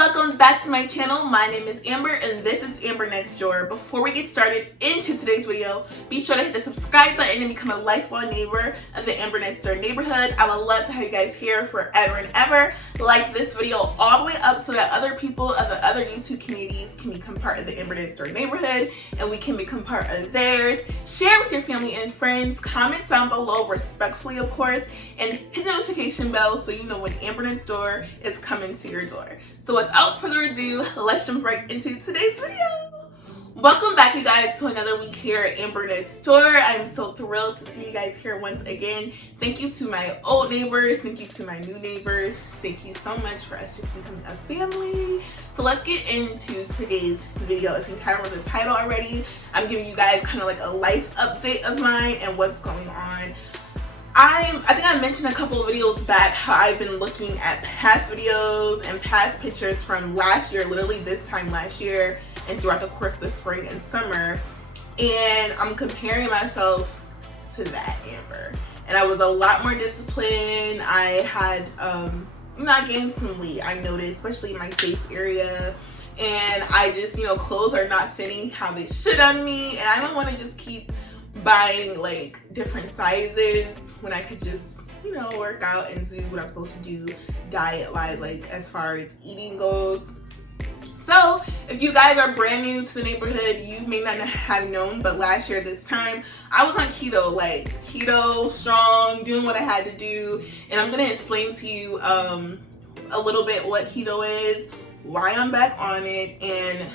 welcome back to my channel. My name is Amber and this is Amber Next Door. Before we get started into today's video, be sure to hit the subscribe button and become a lifelong neighbor of the Amber Next Door neighborhood. I would love to have you guys here forever and ever. Like this video all the way up so that other people of the other YouTube communities can become part of the Amber Next Door neighborhood and we can become part of theirs. Share with your family and friends. Comment down below, respectfully of course, and hit the notification bell so you know when Amber Next Door is coming to your door. So without further ado, let's jump right into today's video. Welcome back, you guys, to another week here at Amber Next Door. I'm so thrilled to see you guys here once again. Thank you to my old neighbors. Thank you to my new neighbors. Thank you so much for us just becoming a family. So let's get into today's video. If you haven't read the title already, I'm giving you guys kind of like a life update of mine and what's going on. I think I mentioned a couple of videos back how I've been looking at past videos and past pictures from last year, literally this time last year and throughout the course of the spring and summer, and I'm comparing myself to that Amber. And I was a lot more disciplined. I had, I gained some weight, I noticed, especially in my face area. And I just, clothes are not fitting how they should on me, and I don't want to just keep buying like different sizes when I could just work out and do what I'm supposed to do diet wise, like as far as eating goes. So if you guys are brand new to the neighborhood, you may not have known, but last year this time I was on keto, like keto strong, doing what I had to do. And I'm gonna explain to you a little bit what keto is, why I'm back on it, and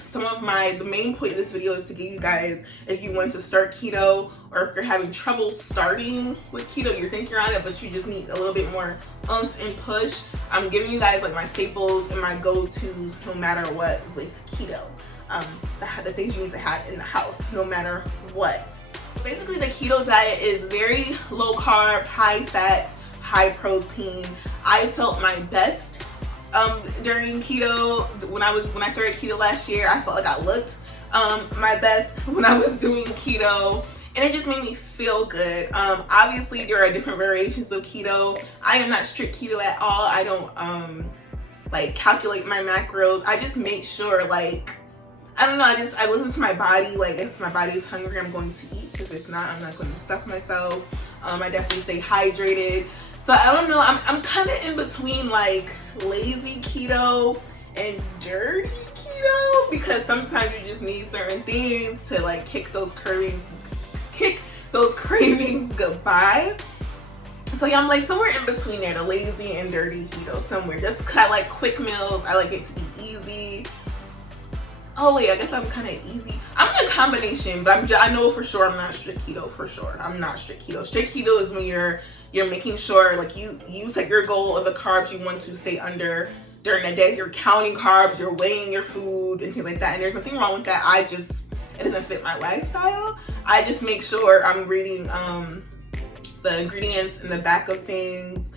the main point of this video is to give you guys, if you want to start keto or if you're having trouble starting with keto, you think you're on it but you just need a little bit more oomph and push, I'm giving you guys like my staples and my go-tos no matter what with keto. The things you need to have in the house no matter what. Basically the keto diet is very low carb, high fat, high protein. I felt my best during keto. When I started keto last year, I felt like I looked my best when I was doing keto, and it just made me feel good. Obviously there are different variations of keto. I am not strict keto at all. I don't like calculate my macros. I just make sure, like, I don't know, I listen to my body. Like if my body is hungry, I'm going to eat. If it's not, I'm not going to stuff myself. I definitely stay hydrated. So I don't know, I'm kind of in between like lazy keto and dirty keto, because sometimes you just need certain things to like kick those cravings goodbye. So yeah, I'm like somewhere in between there, the lazy and dirty keto, somewhere. Just cause I like quick meals, I like it to be easy. Oh wait, I guess I'm kind of easy. I'm in a combination, but I know for sure I'm not strict keto, for sure. I'm not strict keto. Strict keto is when you're making sure like you set your goal of the carbs you want to stay under during the day. You're counting carbs, you're weighing your food and things like that. And there's nothing wrong with that. It doesn't fit my lifestyle. I just make sure I'm reading the ingredients in the back of things.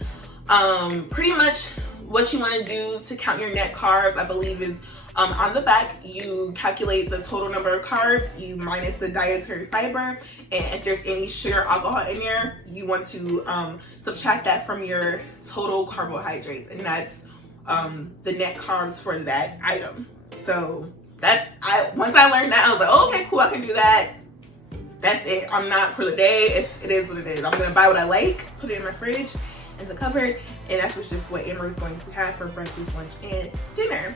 Pretty much what you want to do to count your net carbs, I believe, is on the back, you calculate the total number of carbs, you minus the dietary fiber, and if there's any sugar, alcohol in there, you want to subtract that from your total carbohydrates, and that's the net carbs for that item. So once I learned that, I was like, oh, okay, cool, I can do that. That's it. I'm not for the day. If it is what it is, I'm gonna buy what I like, put it in my fridge, in the cupboard, and that's just what Amber is going to have for breakfast, lunch, and dinner.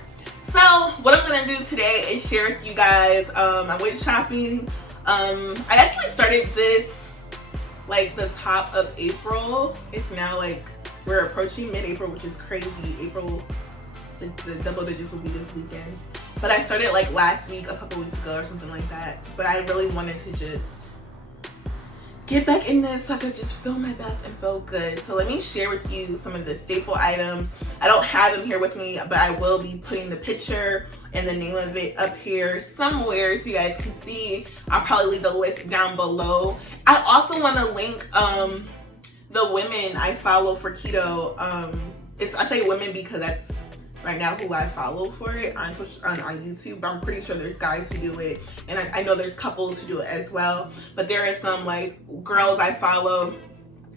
So what I'm gonna do today is share with you guys, I went shopping. I actually started this like the top of April. It's now like we're approaching mid-April, which is crazy. April, the double digits will be this weekend. But I started like last week, a couple weeks ago or something like that. But I really wanted to just get back in this so I could just feel my best and feel good. So let me share with you some of the staple items. I don't have them here with me, but I will be putting the picture and the name of it up here somewhere so you guys can see. I'll probably leave the list down below. I also want to link the women I follow for keto. I say women because that's right now who I follow for it on YouTube, but I'm pretty sure there's guys who do it, and I know there's couples who do it as well, but there are some like girls I follow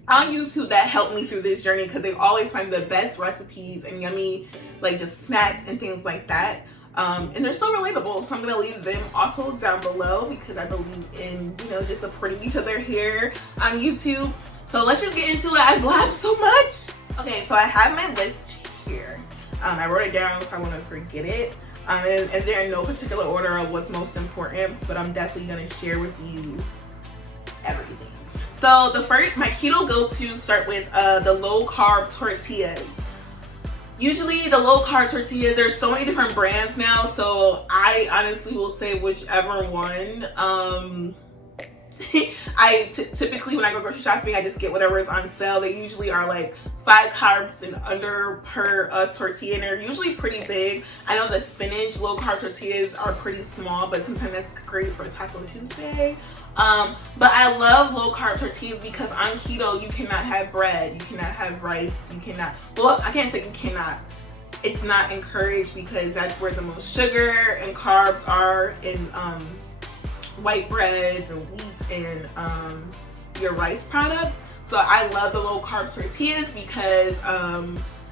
on YouTube that helped me through this journey, because they always find the best recipes and yummy like just snacks and things like that. And they're so relatable, so I'm gonna leave them also down below, because I believe in, you know, just supporting each other here on YouTube. So let's just get into it. I blab so much. Okay, so I have my list here. I wrote it down so I won't forget it. And they're in no particular order of what's most important, but I'm definitely gonna share with you everything. So the first, my keto go-to start with the low carb tortillas. Usually the low carb tortillas, there's so many different brands now, so I honestly will say whichever one. Typically when I go grocery shopping, I just get whatever is on sale. They usually are like 5 carbs and under per tortilla, and they're usually pretty big. I know the spinach low carb tortillas are pretty small, but sometimes that's great for Taco Tuesday. But I love low carb tortillas because on keto you cannot have bread, you cannot have rice, you cannot, well, I can't say you cannot, it's not encouraged, because that's where the most sugar and carbs are in white breads and wheat and your rice products. So I love the low carb tortillas because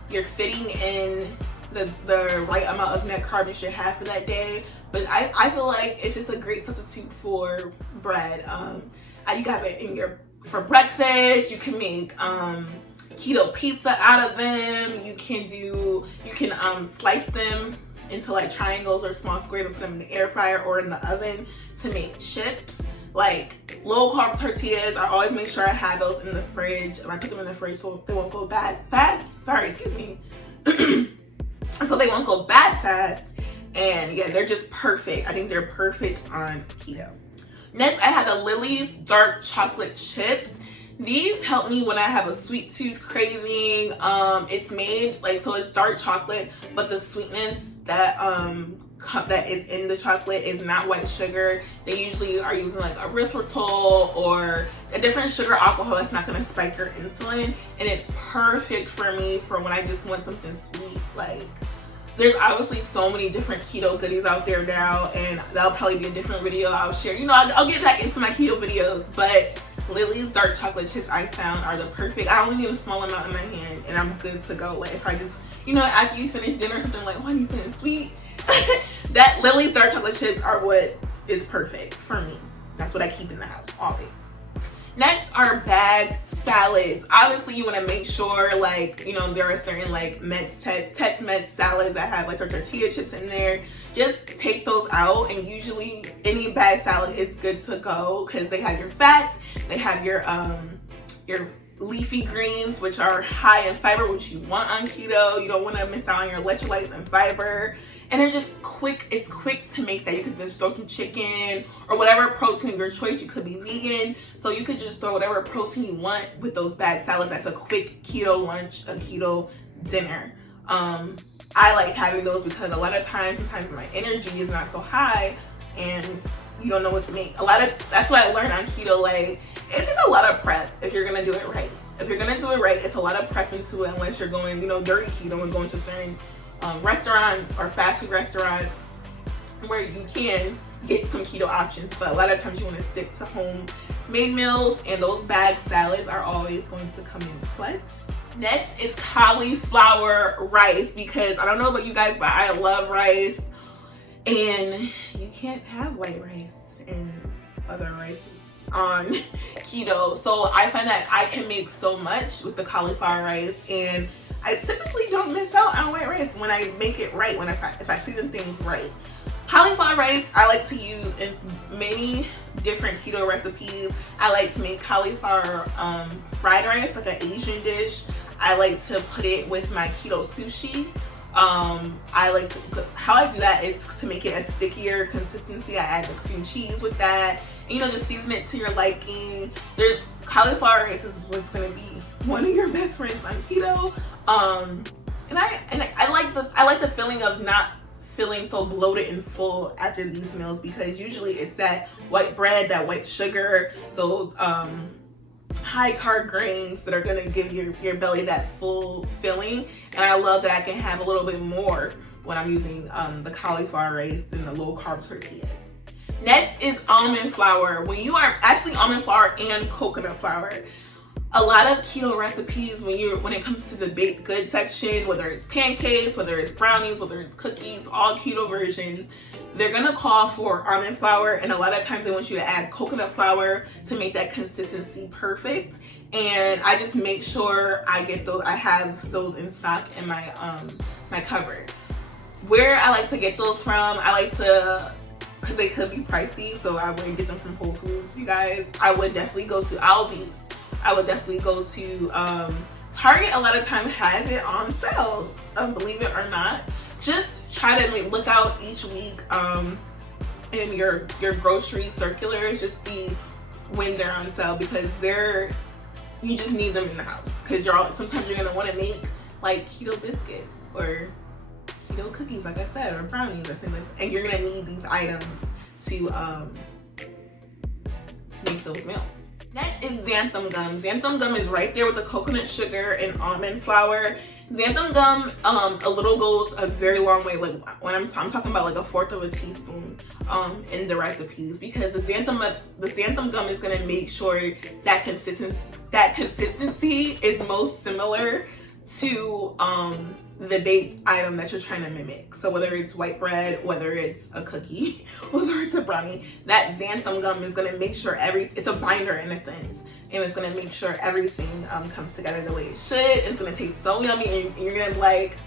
you're fitting in the right amount of net carb you should have for that day. But I feel like it's just a great substitute for bread. You got it for breakfast. You can make keto pizza out of them. You can slice them into like triangles or small squares and put them in the air fryer or in the oven to make chips. Like low carb tortillas, I always make sure I have those in the fridge, and I put them in the fridge so they won't go bad fast. Sorry, excuse me. So they won't go bad fast. And yeah, they're just perfect. I think they're perfect on keto. Next, I have the Lily's dark chocolate chips. These help me when I have a sweet tooth craving. It's made like, so it's dark chocolate, but the sweetness that that is in the chocolate is not white sugar. They usually are using like erythritol or a different sugar alcohol that's not gonna spike your insulin, and it's perfect for me for when I just want something sweet. Like, there's obviously so many different keto goodies out there now, and that'll probably be a different video I'll share. You know, I'll get back into my keto videos, but Lily's dark chocolate chips I found are the perfect. I only need a small amount in my hand and I'm good to go. Like if I just, you know, after you finish dinner or something, like, oh, I need something sweet. That Lily's dark chocolate chips are what is perfect for me. That's what I keep in the house always. Next are bagged salads. Obviously you want to make sure, like, you know, there are certain like Tex-Mex salads that have like their tortilla chips in there. Just take those out, and usually any bagged salad is good to go because they have your fats, they have your leafy greens, which are high in fiber, which you want on keto. You don't want to miss out on your electrolytes and fiber. And they're just quick. It's quick to make that. You could just throw some chicken or whatever protein of your choice. You could be vegan, so you could just throw whatever protein you want with those bagged salads. That's a quick keto lunch, a keto dinner. I like having those because a lot of times, sometimes my energy is not so high and you don't know what to make. That's what I learned on keto. Like, it's just a lot of prep if you're gonna do it right. If you're gonna do it right, it's a lot of prep into it, unless you're going, you know, dirty keto and going to certain restaurants or fast food restaurants where you can get some keto options. But a lot of times you want to stick to home made meals, and those bagged salads are always going to come in clutch. Next is cauliflower rice, because I don't know about you guys, but I love rice, and you can't have white rice and other rices on keto. So I find that I can make so much with the cauliflower rice, and I typically don't miss out on white rice when I make it right, if I season things right. Cauliflower rice I like to use in many different keto recipes. I like to make cauliflower fried rice, like an Asian dish. I like to put it with my keto sushi. How I do that is to make it a stickier consistency. I add the cream cheese with that, and, you know, just season it to your liking. Cauliflower rice is what's going to be one of your best friends on keto. And I like the feeling of not feeling so bloated and full after these meals, because usually it's that white bread, that white sugar, those high carb grains that are going to give your belly that full filling. And I love that I can have a little bit more when I'm using the cauliflower rice and the low carb tortillas. Next is almond flour. When you are actually almond flour and coconut flour. a lot of keto recipes, when it comes to the baked goods section, whether it's pancakes, whether it's brownies, whether it's cookies, all keto versions, they're gonna call for almond flour, and a lot of times they want you to add coconut flour to make that consistency perfect. And I just make sure I have those in stock in my my cupboard. Where I like to get those from, because they could be pricey, so I wouldn't get them from Whole Foods, you guys. I would definitely go to Aldi's. I would definitely go to Target. A lot of time has it on sale, believe it or not. Just try to look out each week in your grocery circulars, just see when they're on sale, because you just need them in the house, because sometimes you're gonna want to make like keto biscuits or keto cookies, like I said, or brownies or something, and you're gonna need these items to make those meals. Next is Xanthan Gum. Xanthan Gum is right there with the coconut sugar and almond flour. Xanthan Gum, a little goes a very long way. Like when I'm talking about like 1/4 of a teaspoon in the recipes, because the Xanthan Gum is gonna make sure that consistency is most similar to the baked item that you're trying to mimic. So whether it's white bread, whether it's a cookie, whether it's a brownie, that Xanthan Gum is gonna make sure it's a binder in a sense, and it's gonna make sure everything comes together the way it should. It's gonna taste so yummy, and you're gonna be like,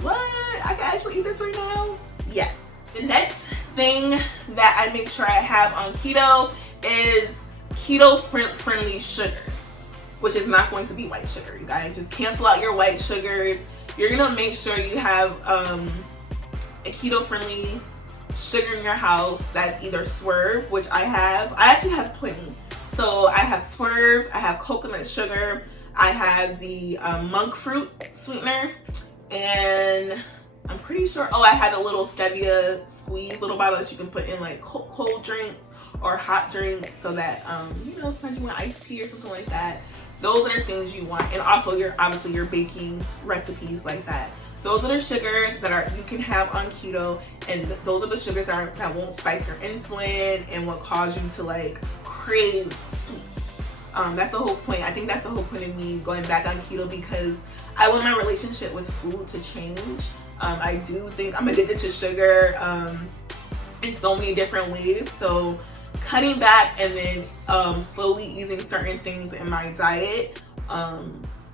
what? I can actually eat this right now? Yes. The next thing that I make sure I have on keto is keto-friendly sugars, which is not going to be white sugar. You guys just cancel out your white sugars. You're gonna make sure you have a keto-friendly sugar in your house that's either Swerve, which I actually have plenty. So I have Swerve, I have coconut sugar, I have the monk fruit sweetener, and I'm pretty sure, I have a little stevia squeeze little bottle that you can put in like cold drinks or hot drinks, so that sometimes you want iced tea or something like that. Those are the things you want, and also obviously your baking recipes like that. Those are the sugars that you can have on keto, and those are the sugars that won't spike your insulin and will cause you to like crave sweets. That's the whole point. I think that's the whole point of me going back on keto, because I want my relationship with food to change. I do think I'm addicted to sugar in so many different ways. So cutting back and then slowly easing certain things in my diet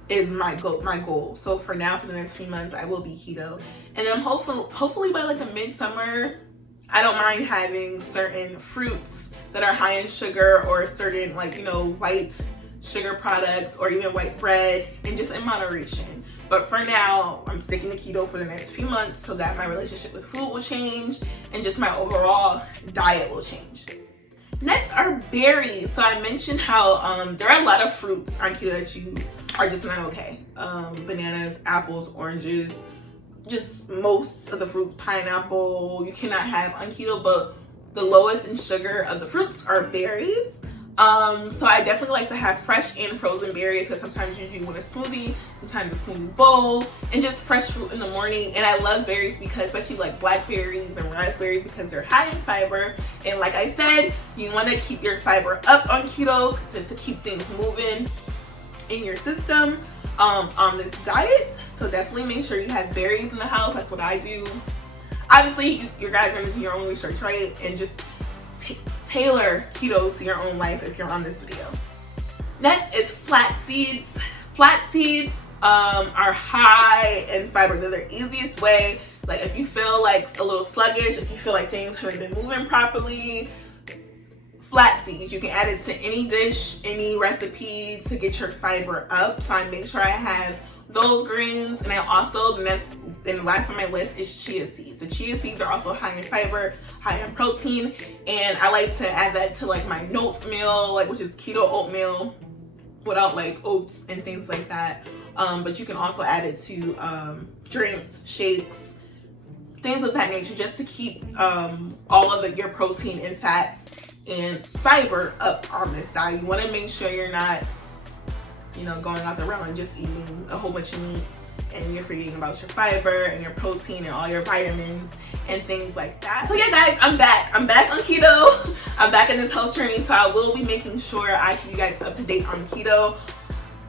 is my goal. So for now, for the next few months, I will be keto, and then hopefully by like the midsummer, I don't mind having certain fruits that are high in sugar, or certain white sugar products, or even white bread, and just in moderation. But for now, I'm sticking to keto for the next few months, so that my relationship with food will change and just my overall diet will change. Next are berries. So I mentioned how there are a lot of fruits on keto that you are just not okay. Bananas, apples, oranges, just most of the fruits, pineapple, you cannot have on keto, but the lowest in sugar of the fruits are berries. So I definitely like to have fresh and frozen berries, because sometimes you want a smoothie, sometimes a smoothie bowl, and just fresh fruit in the morning. And I love berries because, especially like blackberries and raspberries, because they're high in fiber. And like I said, you want to keep your fiber up on keto just to keep things moving in your system on this diet. So definitely make sure you have berries in the house. That's what I do. Obviously, you guys are going to do your own research, right? And just tailor keto to your own life if you're on this video. Next is flax seeds. Flax seeds are high in fiber. They're the easiest way. Like if you feel like a little sluggish, if you feel like things haven't been moving properly, flax seeds, you can add it to any dish, any recipe to get your fiber up. So I make sure I have those greens, and I also, the last on my list is chia seeds. The chia seeds are also high in fiber, high in protein, and I like to add that to like my oatmeal, which is keto oatmeal without like oats and things like that. But you can also add it to drinks, shakes, things of that nature, just to keep all of your protein and fats and fiber up on this diet. You want to make sure you're not going out the realm and just eating a whole bunch of meat, and you're forgetting about your fiber and your protein and all your vitamins and things like that. So yeah, guys, I'm back on keto. I'm back in this health journey, so I will be making sure I keep you guys up to date on keto.